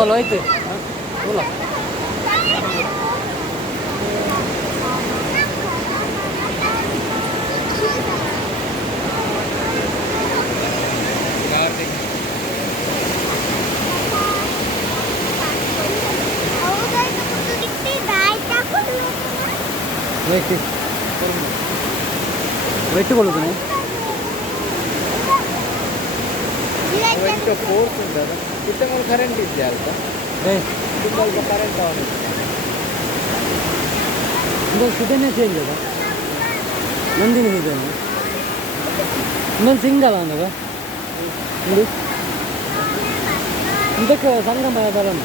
Call व्हायचं बोला. Wait కొడుకునే ಫೋರ್ಸ್ ಉಂಟಲ್ಲ ಇತ್ತಂಗೆ ಕರೆಂಟ್ ಇದೆಯಾ ಅಲ್ಪ ಸ್ವಲ್ಪ ಕರೆಂಟ್ ಆನ್ ಇದನ್ನೇ ಚೇಂಜ್ ಅದ ನಂದಿನಿ ಇದನ್ನು ಇನ್ನೊಂದು ಸಿಂಗಲ್ ಅನ್ನೋದು ಇದು ಇದಕ್ಕೆ ಸಂಗಮ ಬರಲ್ಲ